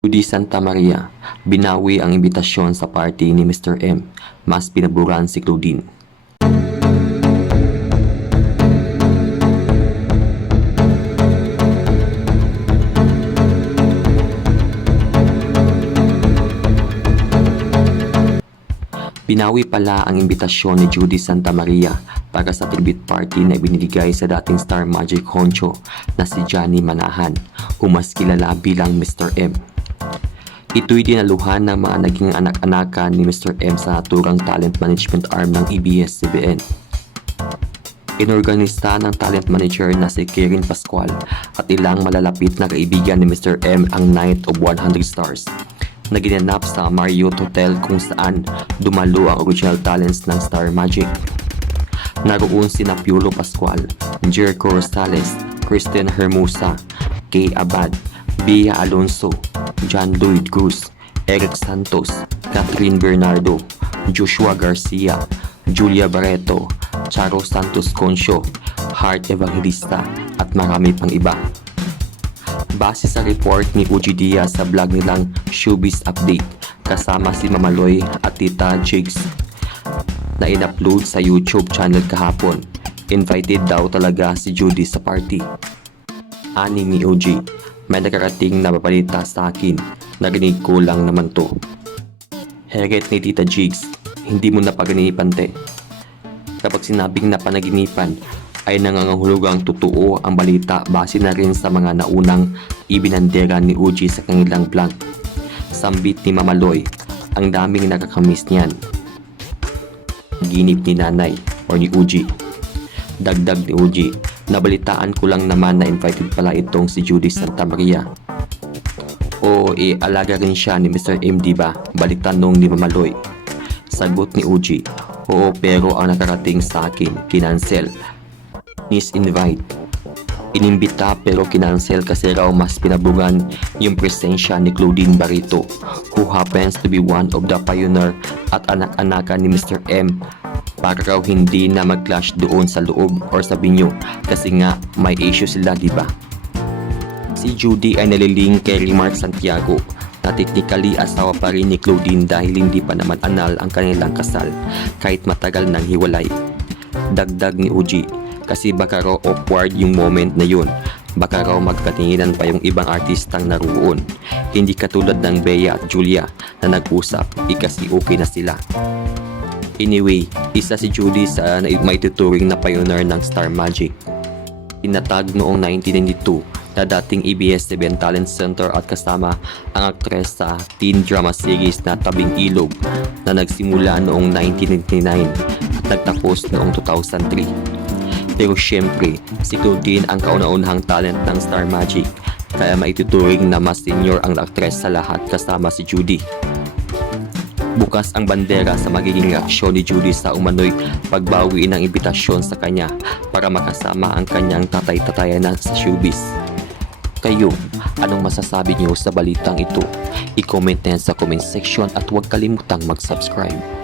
Judy Santa Maria, binawi ang imbitasyon sa party ni Mr. M, mas pinaburan si Claudine. Binawi pala ang imbitasyon ni Judy Santa Maria para sa tribute party na ibinigay sa dating Star Magic honcho na si Johnny Manahan, o mas kilala bilang Mr. M. Ito'y dinaluhan ng mga naging anak-anakan ni Mr. M sa naturang talent management arm ng ABS-CBN. Inorganista ng talent manager na si Karen Pascual at ilang malalapit na kaibigan ni Mr. M ang Night of 100 Stars na ginanap sa Marriott Hotel kung saan dumalo ang original talents ng Star Magic. Naroon sina Piolo Pascual, Jericho Rosales, Kristen Hermosa, Kay Abad, Bea Alonso, John Lloyd Cruz, Eric Santos, Catherine Bernardo, Joshua Garcia, Julia Barreto, Charo Santos Concio, Heart Evangelista at marami pang iba. Base sa report ni Uji Diaz sa vlog nilang Showbiz Update kasama si Mamaloy at Tita Jigs na in-upload sa YouTube channel kahapon, invited daw talaga si Judy sa party. Ani ni Uji, may nakarating na babalita sa akin, narinig ko lang naman to. Heret ni Tita Jigs, hindi mo na paganinipan te. Kapag sinabing na panaginipan, ay nangangahulugang totoo ang balita base na rin sa mga naunang ibinandera ni Uji sa kanilang vlog. Sambit ni Mamaloy, ang daming nakakamiss niyan. Ginip ni nanay or ni Uji. Dagdag ni Uji, nabalitaan ko lang naman na invited pala itong si Judy Santa Maria. O alaga rin siya ni Mr. M, diba? Balik tanong ni Mamaloy. Sagot ni Uji, oo, pero ang nakarating sa akin, kinansel. Invite. Inimbita pero kinansel kasi raw mas pinabugan yung presensya ni Claudine Barreto, who happens to be one of the pioneer at anak-anakan ni Mr. M, para raw hindi na mag-clash doon sa loob or sa binyo kasi nga may issue sila, diba? Si Judy ay naliling kay Remark Santiago na technically asawa pa rin ni Claudine dahil hindi pa naman anal ang kanilang kasal kahit matagal nang hiwalay. Dagdag ni Uji, kasi baka raw awkward yung moment na yun. Baka raw magkatinginan pa yung ibang artistang naroon. Hindi katulad ng Bea at Julia na nag-usap, kasi okay na sila. Anyway, isa si Judy sa maituturing na pioneer ng Star Magic. Tinatag noong 1992 na dating ABS-CBN Talent Center at kasama ang aktres sa teen drama series na Tabing Ilog na nagsimula noong 1999 at nagtapos noong 2003. Pero syempre, si Claudine ang kauna-unahang talent ng Star Magic, kaya maituturing na mas senior ang aktres sa lahat kasama si Judy. Bukas ang bandera sa magiging reaksyon ni Judy sa umano'y pagbawi ng imbitasyon sa kanya para makasama ang kanyang tatay-tatayanan sa showbiz. Kayo, anong masasabi niyo sa balitang ito? I-comment na yan sa comment section at huwag kalimutang mag-subscribe.